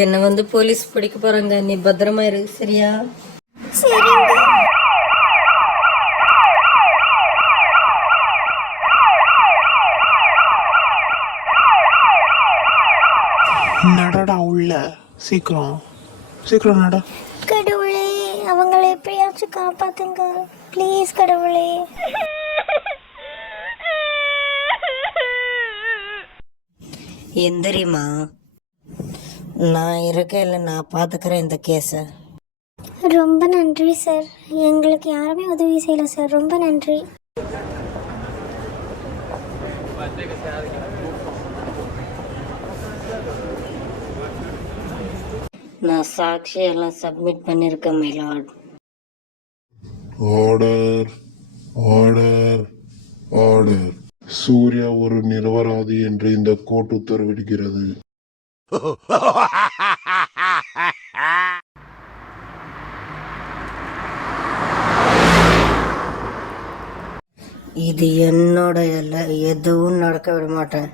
என்னை வந்து போலீஸ் பிடிக்க போறாங்க, நீ பத்திரமா இரு, சரியா? சரிங்க. நடடா உள்ள, சீக்கிரம் சீக்கிரம் நட. கடவுளே, அவங்களை எப்படியாச்சும் காப்பாத்துங்க ப்ளீஸ் கடவுளே. எந்திரிமா, நான் இருக்கேன், இல்லை நான் பார்த்துக்கிறேன் இந்த கேஸை. ரொம்ப நன்றி சார், எங்களுக்கு யாருமே உதவி செய்யல சார், ரொம்ப நன்றி. நான் சாட்சியெல்லாம் சப்மிட் பண்ணியிருக்கேன் my lord. Order, order, order. Surya ஒரு நிரபராதி என்று இந்த கோர்ட் உத்தரவிடுகிறது. இது என்னோட எல்லை, எதுவும் நடக்க விட மாட்டேன்.